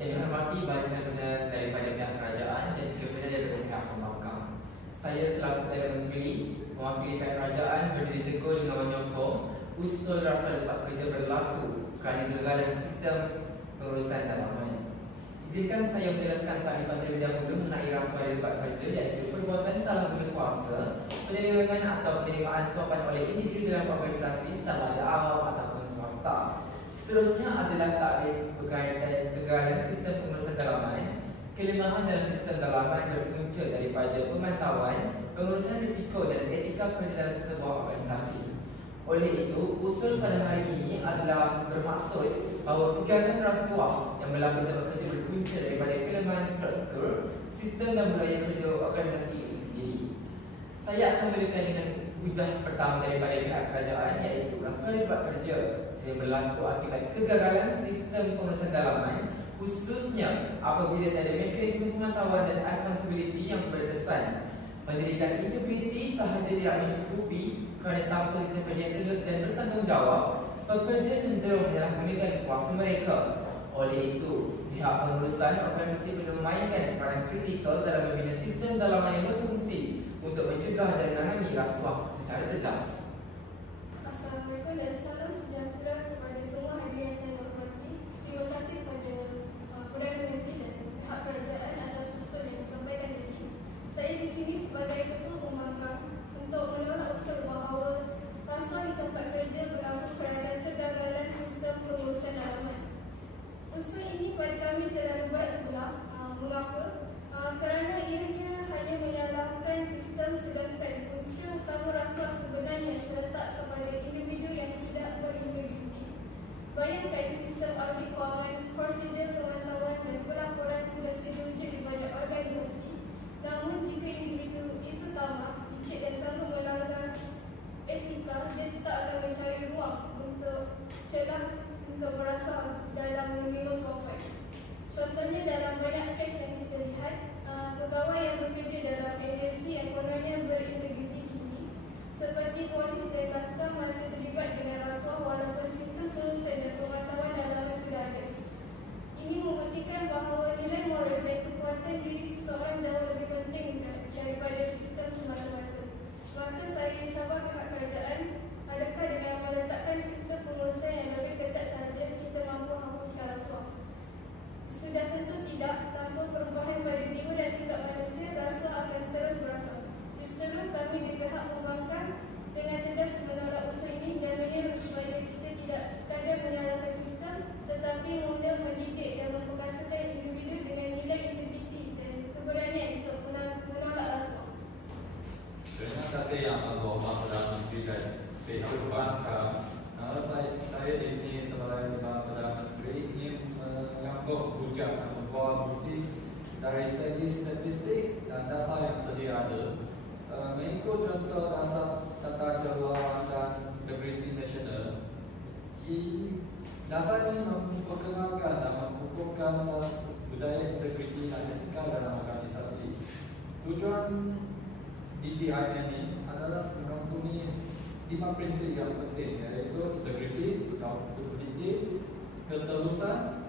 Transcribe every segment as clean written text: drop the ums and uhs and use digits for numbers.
Yang dihormati barisan perdana daripada pihak kerajaan dan juga perdana daripada pihak pembangkang. Saya selaku Perdana Menteri mewakili pihak kerajaan berdiri teguh dengan menyokong usul rasuah tempat kerja berlaku kerana kegagalan sistem pengurusan dalaman. Izinkan saya menjelaskan takrifan terlebih dahulu mengenai rasuah di tempat kerja, iaitu perbuatan salah guna kuasa, penerimaan atau penerimaan suapan oleh individu dalam organisasi, sama ada awam ataupun swasta. Seterusnya adalah takrif berkaitan kegagalan sistem pengurusan dalaman. Kelemahan dalam sistem dalaman berpunca daripada pemantauan, pengurusan risiko dan etika kerja dalam sebuah organisasi. Oleh itu, usul pada hari ini adalah bermaksud bahawa kegiatan rasuah yang berlaku dalam kerja berpunca daripada kelemahan struktur, sistem dan budaya kerja organisasi itu sendiri. Saya akan mulakan dengan hujah pertama daripada pihak kerajaan, iaitu rasuah di tempat kerja sering berlaku akibat kegagalan sistem pengurusan dalaman, khususnya apabila tak ada mekanisme pemantauan dan accountability yang berkesan. Pendidikan integriti sahaja tidak mencukupi kerana tanpa sistem kerja yang telus dan bertanggungjawab, pekerja cenderung menyalahgunakan kuasa mereka. Oleh itu, pihak pengurusan organisasi perlu memainkan peran kritikal dalam membina sistem dalaman yang berfungsi untuk mencegah dan menangani rasuah secara tegas. Assalamualaikum dan salam sejahtera kepada semua hadirin yang saya hormati. Terima kasih kepada Perdana Menteri dan pihak kerajaan atas usul yang disampaikan tadi. Saya di sini sebagai ketua pembangkang untuk menolak usul bahawa rasuah di tempat kerja berlaku kerana kegagalan sistem pengurusan dalaman. Usul ini pada kami terlalu berat sebelah. Mengapa? Kerana ianya hanya menyalahkan sistem, sedangkan punca utama rasuah sebenarnya terletak kepada individu yang tidak berintegriti. Bayangkan sistem audit kewangan, prosedur pemantauan dan pelaporan sudah terwujud di banyak organisasi. Namun jika individu itu tamak, licik dan sanggup melanggar etika, dia tetap akan mencari ruang untuk celah untuk berasal dalam menerima suapan. Contohnya dalam banyak kes yang kita lihat, pegawai yang bekerja dalam agensi yang kononnya berintegriti tinggi seperti polis dan custom masih terlibat dengan rasuah walaupun sistem pengurusan dan pemantauan dalaman sudah ada. Ini membuktikan bahawa nilai moral dan kekuatan diri seseorang jauh lebih penting daripada sistem semata-mata. Maka saya cabar pihak kerajaan, adakah dengan meletakkan sistem pengurusan yang lebih ketat sahaja kita mampu hapuskan rasuah? Sudah tentu tidak. Tanpa perubahan pada jiwa dan sikap manusia, rasuah akan terus berlaku. Justru kami di pihak pembangkang dengan tegas menolak usul ini dan menyeru supaya kita tidak sekadar menyalahkan sistem, tetapi mula mendidik dan memperkasakan individu dengan nilai integriti dan keberanian untuk menolak rasuah. Terima kasih yang berhormat Perdana Menteri dan pihak pembangkang. Saya di sini sebagai Perdana Menteri ingin mengambil hujah dan membawa bukti dari segi statistik dan dasar yang sedia ada. Mengikut contoh dasar tata kelola dan integriti nasional, dasar ini memperkenalkan dan mengukuhkan budaya integriti dan etika dalam organisasi. Tujuan DTIN ini adalah mengampuni 5 prinsip yang penting, iaitu integriti, accountability, ketelusan,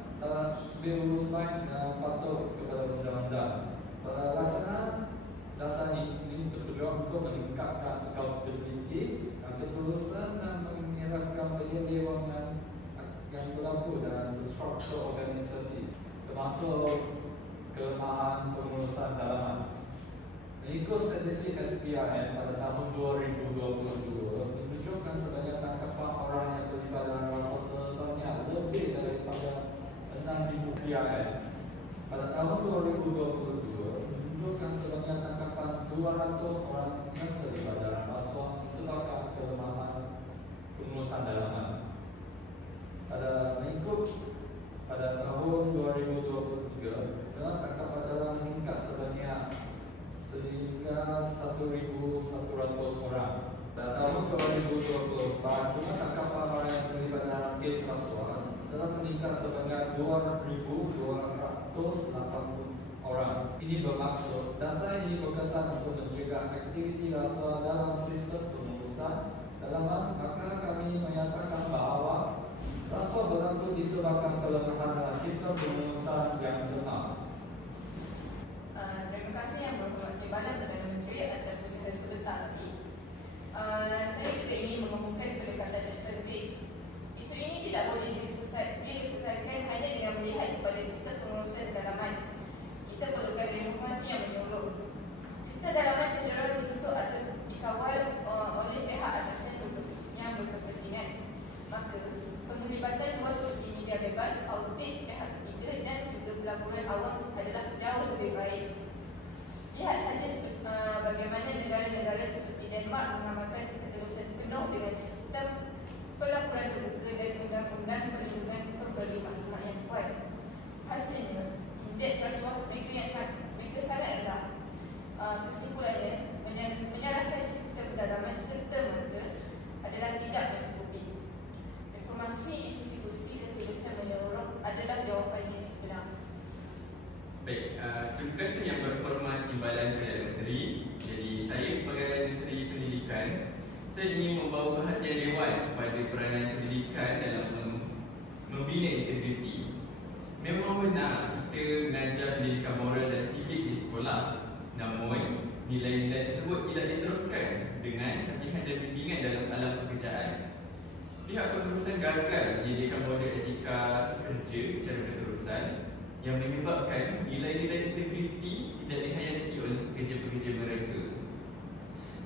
berurus baik dan patuh kepada undang-undang. Pelaksanaan dasar ini bertujuan untuk meningkatkan accountability, ketulusan dan mengelakkan penyelewengan yang berlaku dalam struktur organisasi, termasuk kelemahan pengurusan dalaman. Mengikut statistik SPRN pada tahun 2022 menunjukkan sebanyak tangkapan orang yang terlibat dalam rasuah sebanyak lebih daripada 6,000 SPRN. Pada tahun 2022 menunjukkan sebanyak tangkapan 200 orang yang terlibat dalam rasuah sebabkan kelemahan pengurusan dalaman. Pada tahun 2023 dalam tangkapan dalam meningkat sehingga 1,100 orang. Pada tahun 2024, jumlah tangkapan orang yang terlibat dalam kes rasuah telah meningkat sebanyak 2,280 orang. Ini bermaksud dasar ini berkesan untuk mencegah aktiviti rasuah dalam sistem pengurusan dalaman. Maka kami menyatakan bahawa Rasuah berlaku disebabkan kelemahan sistem pengurusan yang lemah. Terima kasih Yang Berhormat Timbalan Perdana Menteri atas ucapan sebentar tadi. Saya juga ingin mengemukakan pendekatan alternatif. Isu ini tidak boleh diselesaikan hanya dengan melihat kepada sistem pengurusan dalaman. Kita perlukan reformasi yang menyeluruh. Sistem dalaman cenderung ditutup atau dikawal oleh pihak atasan yang berkepentingan. Maka, penglibatan luas di media bebas, audit pihak ketiga dan juga pelaporan awam adalah jauh lebih baik. Lihat saja bagaimana negara-negara seperti Denmark mengamalkan keterusan penuh dengan sistem pelaporan terbuka dan undang-undang perlindungan pemberi maklumat yang kuat. Hasilnya, indeks rasuah mereka sangat rendah. Kesimpulannya, menyalahkan sistem dalaman serta-merta adalah tidak mencukupi. Reformasi institusi keterusan menyeluruh adalah jawapannya yang sebenar. Baik, terima kasih Yang Berhormat Timbalan Perdana Menteri. Jadi saya sebagai Menteri Pendidikan, saya ingin membawa perhatian Dewan kepada peranan pendidikan dalam membina integriti. Memang benar kita mengajar pendidikan moral dan sivik di sekolah, namun nilai-nilai tersebut tidak diteruskan dengan latihan dan bimbingan dalam alam pekerjaan. Pihak pengurusan gagal menyediakan model etika kerja secara berterusan yang menyebabkan nilai-nilai integriti tidak dihayati oleh pekerja-pekerja mereka.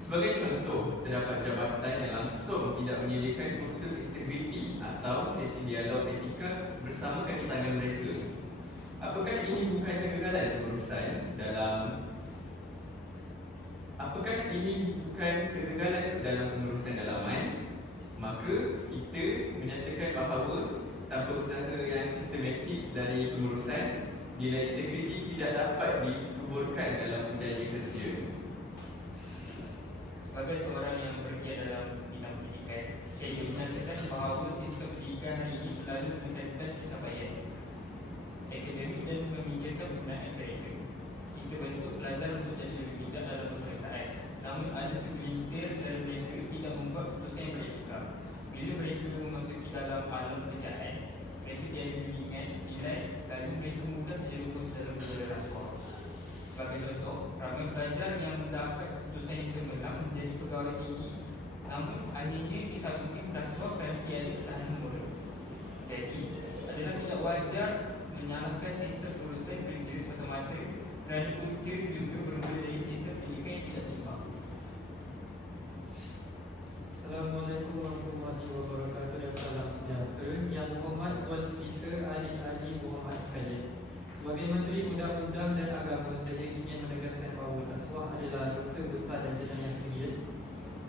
Sebagai contoh, terdapat jabatan yang langsung tidak menyediakan kursus integriti atau sesi dialog etika bersama kaki tangan mereka. Apakah ini bukan kegagalan pengurusan dalam pengurusan dalaman? Maka kita menyatakan bahawa tanpa usaha yang sistematik dari pengurusan, nilai integriti tidak dapat disuburkan dalam budaya kerja. Sebagai seorang yang bekerja dalam bidang pendidikan, saya ingin menyatakan bahawa sistem pendidikan hari ini selalu menekankan pencapaian akademik dan memikirkan penggunaan mereka. Kita bentuk pelajar untuk jadi lebih bijak dalam peperiksaan. Namun ada segelintir dari mereka tidak membuat keputusan yang beretika. Bila mereka memasuki dalam alam pekerjaan, mereka tidak bimbingan nilai, lalu mereka mudah terjerumus dalam budaya rasuah. Sebagai contoh, ramai pelajar yang mendapat keputusan yang cemerlang menjadi pegawai tinggi, namun akhirnya disabitkan rasuah kerana tiada ketahanan moral. Jadi, adalah tidak wajar menyalahkan sistem pengurusan kerja semata-mata kerana punca juga bermula dari sistem pendidikan yang tidak seimbang. Assalamualaikum warahmatullahi wabarakatuh dan salam sejahtera. Yang Berhormat Tuan Speaker, ahli-ahli Berhormat sekalian. Sebagai Menteri Undang-Undang dan Agama, saya ingin menegaskan bahawa rasuah adalah dosa besar dan jenayah yang serius.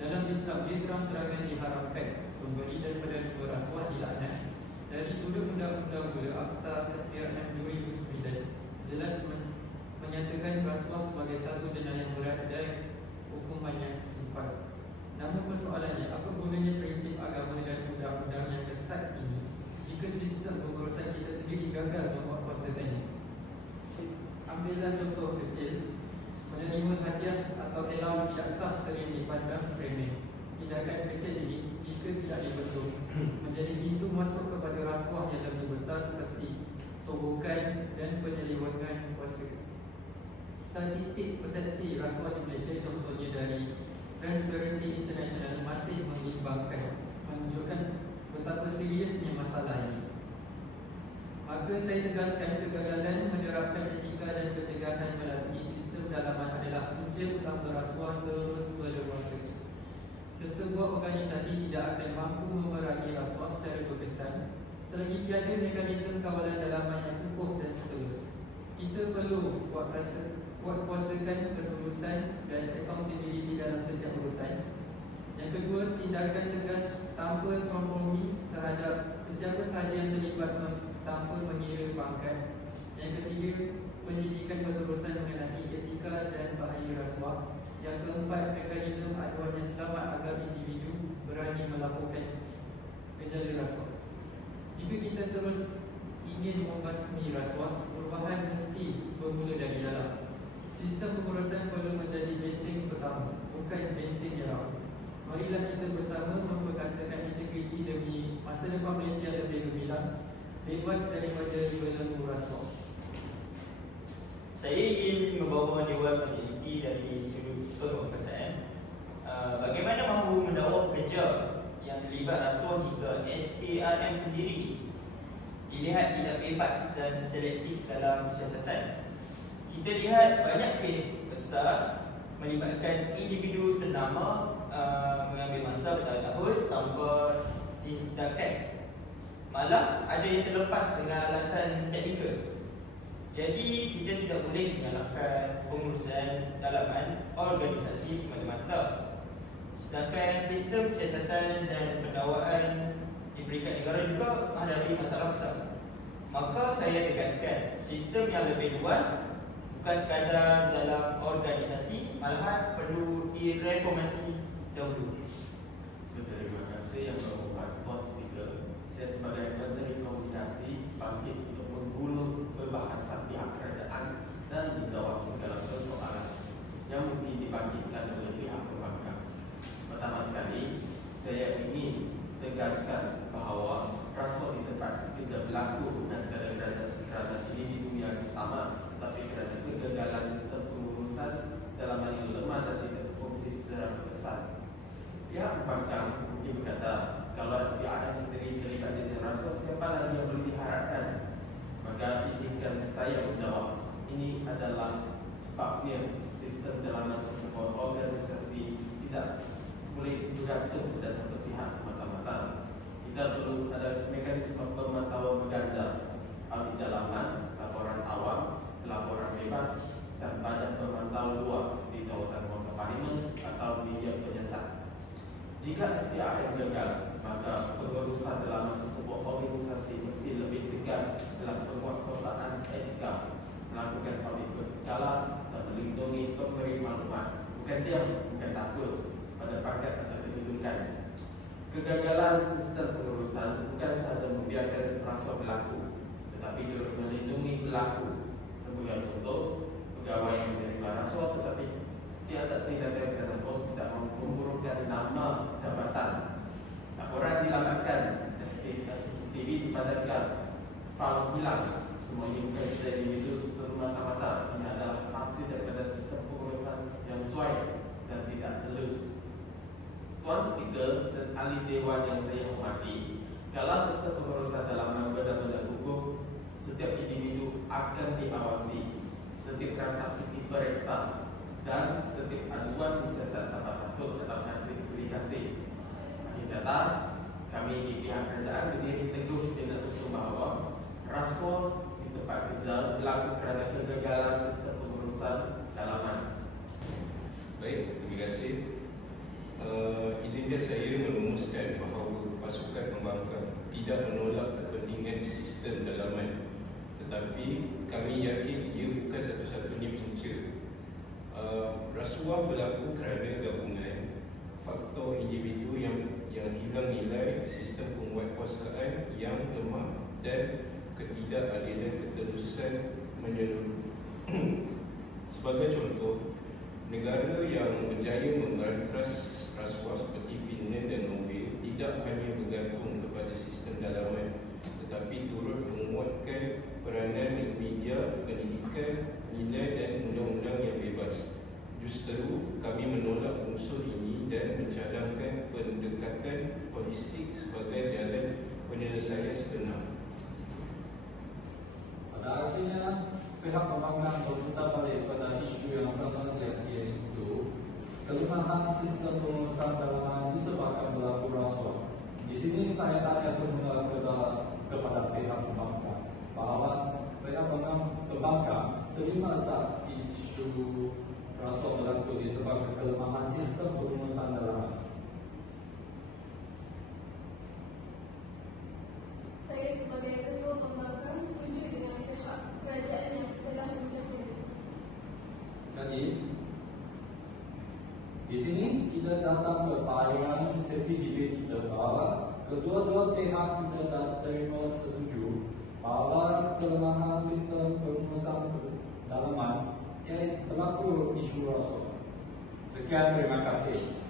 Dalam Islam, dia terang-terangan diharamkan. Pemberi dan penerima rasuah dilaknat. Dari sudut Undang-Undang pula, Akta Kesetiaan 2009 jelas menyatakan rasuah sebagai satu jenayah berat dan hukumannya setimpal. Namun persoalannya, apa gunanya prinsip agama dan undang-undang yang ketat ini jika sistem pengurusan kita sendiri gagal menguatkuasakannya? Ambillah contoh kecil, menerima hadiah atau allowance tidak sah sering dipandang remeh. Tindakan kecil ini jika tidak dibentuk menjadi pintu masuk kepada rasuah yang lebih besar seperti sogokan dan penyelewengan kuasa. Statistik persepsi rasuah di Malaysia contohnya dari Transparency International masih mengimbangkan, menunjukkan betapa seriusnya masalah ini. Maka saya tegaskan kegagalan menerapkan etika dan pencegahan melalui sistem dalaman adalah punca utama rasuah terus berleluasa. Sesebuah organisasi tidak akan mampu memerangi rasuah secara berkesan selagi tiada mekanisme kawalan dalaman yang kukuh dan terus. Kita perlu kuatkuasakan pengurusan dan accountability dalam setiap urusan. Yang kedua, tindakan tegas tanpa kompromi terhadap sesiapa sahaja yang terlibat tanpa mengira pangkat. Yang ketiga, pendidikan berterusan mengenai etika dan bahaya rasuah. Yang keempat, mekanisme aduan yang selamat agar individu berani melaporkan gejala rasuah. Jika kita terus ingin membasmi rasuah, perubahan mesti bermula dari dalam. Sistem pengurusan perlu menjadi benteng pertama, bukan benteng yang lawan. Marilah kita bersama memperkasakan integriti demi masa depan Malaysia lebih gemilang, bebas daripada belenggu rasuah. Saya ingin membawa Dewan Peneliti dari sudut penguasaan. Bagaimana mahu mendakwa pekerja yang terlibat rasuah jika SPRM sendiri dilihat tidak bebas dan selektif dalam siasatan? Kita lihat banyak kes besar melibatkan individu ternama mengambil masa bertahun-tahun tanpa tindakan. Malah ada yang terlepas dengan alasan teknikal. Jadi kita tidak boleh menyalahkan pengurusan dalaman organisasi semata-mata. Sedangkan sistem siasatan dan pendakwaan di peringkat negara juga menghadapi masalah besar. Maka saya tegaskan, sistem yang lebih luas bukan sekadar dalam organisasi, malahan perlu direformasi dahulu. Terima kasih yang berhormat Tuan Speaker. Saya sebagai Menteri Komunikasi bangkit untuk menggulung perbahasan pihak kerajaan dan menjawab segala persoalan yang mungkin dibangkitkan oleh pihak perbankan. Pertama sekali, saya ingin tegaskan bahawa rasuah di tempat kerja berlaku bukan sekadar kerana individu yang utama, tetapi kerana kegagalan sistem pengurusan dalam hal yang lemah dan tidak berfungsi secara besar. Pihak perbankan mungkin berkata, kalau SPRM sendiri terlibat dengan rasuah, siapa lagi yang boleh diharapkan? Maka izinkan saya menjawab, ini adalah sebabnya sistem dalaman sebuah organisasi tidak boleh bergantung pada satu pihak semata-mata. Kita perlu ada mekanisme pemantauan berganda, audit dalaman, laporan awam, laporan bebas, dan badan pemantau luar seperti jawatan kuasa parlimen atau media penyiasat. Jika SPRM gagal, maka pengurusan dalam sesebuah organisasi mesti lebih tegas dalam penguatkuasaan etika, melakukan audit berkala dan melindungi pemberi maklumat. Bukan diam, bukan takut pada pangkat atau kedudukan. Kegagalan sistem pengurusan bukan sahaja membiarkan rasuah berlaku, tetapi juga melindungi pelaku. Sebagai contoh, pegawai yang menerima rasuah tetapi tiada tindakan kerana bos tidak memburukkan nama jabatan. Laporan dilambatkan, CCTV dipadamkan, fail hilang. Semuanya bukan dari individu semata-mata. Ini adalah hasil daripada sistem pengurusan yang cuai dan tidak telus. Tuan Speaker dan ahli dewan yang saya hormati, kalau sistem pengurusan dalam benda-benda hukum, setiap individu akan diawasi, setiap transaksi diperiksa, dan setiap aduan disiasat tanpa takut atau hasil diberi. Akhir kata, kami di pihak kerajaan berdiri teguh dengan usul bahawa rasuah di tempat kerja berlaku kerana kegagalan sistem pengurusan dalaman. Baik, terima kasih. Izinkan saya merumuskan bahawa pasukan pembangkang tidak menolak kepentingan sistem dalaman, tetapi kami yakin ia bukan satu-satunya punca. Rasuah berlaku kerana gabungan faktor individu yang hilang nilai, sistem penguatkuasaan yang lemah dan ketidakadilan keterusan menyeluruh. Sebagai contoh, negara yang berjaya memberantas rasuah seperti Finland dan Norway tidak hanya bergantung kepada sistem dalaman, tetapi turut menguatkan peranan media, pendidikan, nilai dan undang-undang yang bebas. Justru kami menolak unsur ini dan mencadangkan pendekatan holistik sebagai jalan penyelesaian sebenar. Pada akhirnya, pihak pembangkang berputar balik pada isu yang sama, iaitu kelemahan sistem pengurusan dalaman disebabkan berlaku rasuah. Di sini saya tanya semula kepada pihak pembangkang bahawa pihak pembangkang terima tak isu rasuah berlaku disebabkan kelemahan sistem pengurusan dalaman? Saya sebagai ketua pembangkang setuju dengan pihak kerajaan yang telah menjawab. Jadi, di sini kita datang berpayungan sesi debate kita bahawa kedua-dua pihak tidak terima setuju bahawa kelemahan sistem pengurusan dalaman berlaku isu rasuah. Sekian, terima kasih.